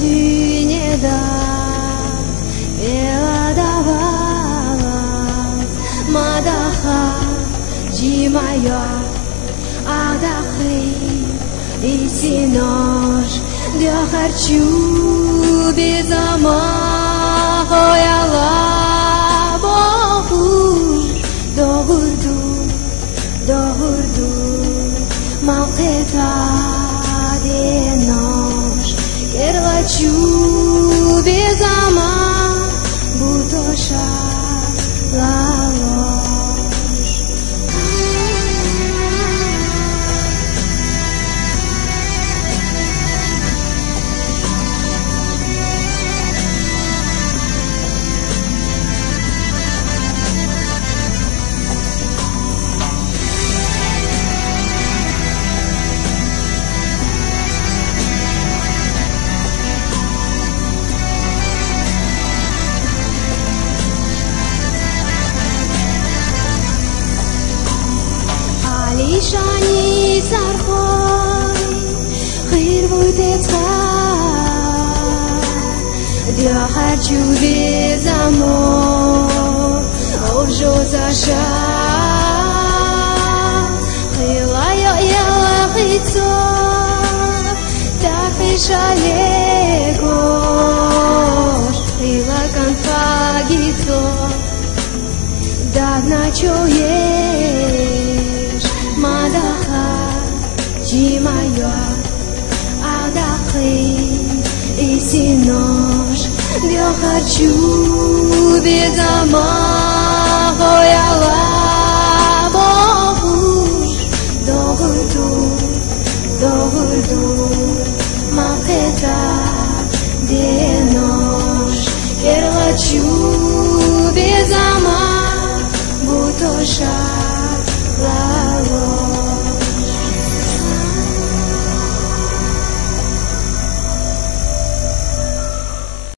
Dünyada Eladavalat Madaha Jimaya Adachi Isinosh Дёхарчу безама Хояла Бохур Догурду Малхета Деноsh Кервачу безама Бутоша Лалош Alishani sarkhoi khir butetcha Dia harchu bezamo Ovjozasha Khila ya khitso Takhishalegos Khila kanfagitso Davna choye Madaha Jimaya Adachi Isinosh Дёхарчу безама Хояла Бохур Догурду Малхета Денош Керлачу безама Бутоша